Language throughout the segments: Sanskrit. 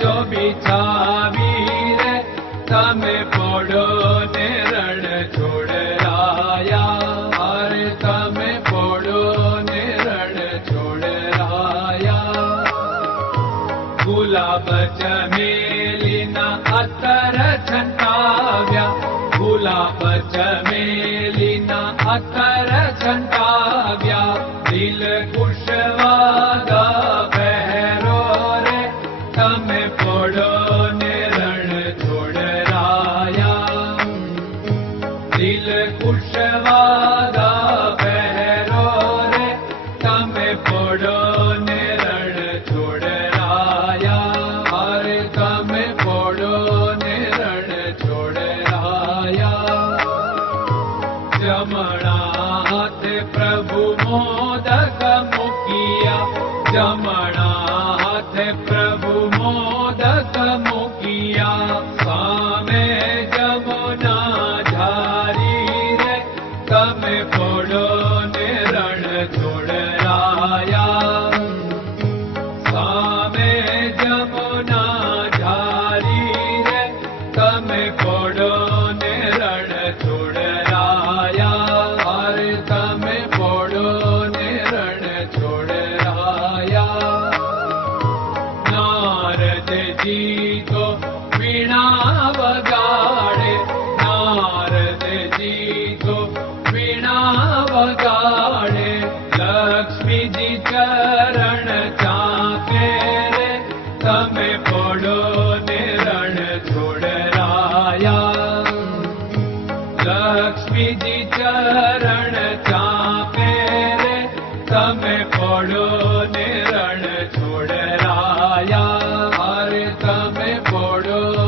जो बिछावी रे तम पोड़ो ने रण छोड़ राया अरे तम पोड़ो ने रण छोड़ राया गुलाब चमेलिना अतर छंटाव्या गुलाब चमेलिना अतर Happy ीतो वीणा order.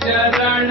चरण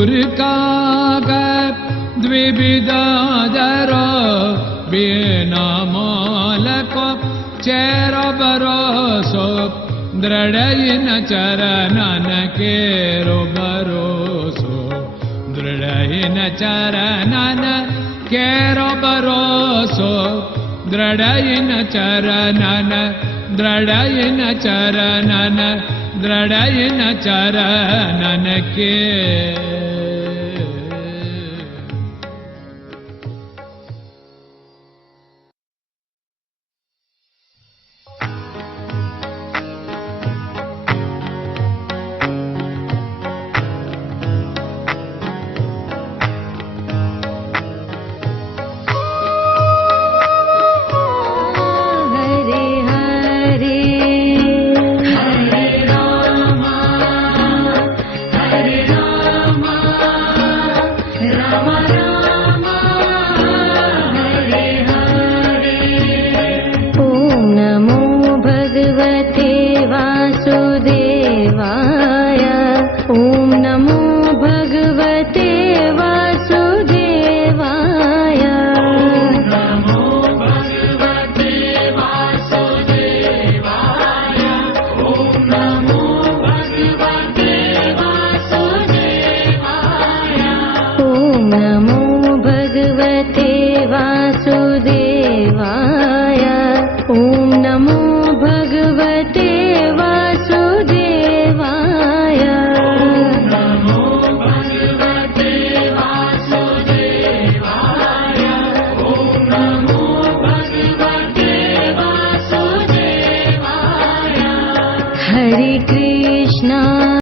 कै सूर्य का चेर बरोसो दृढयिन चरणन केरो दृढयिन चरणन केरो दृढयिन चरणन दृढयिन चरणन दृढयिन चरणन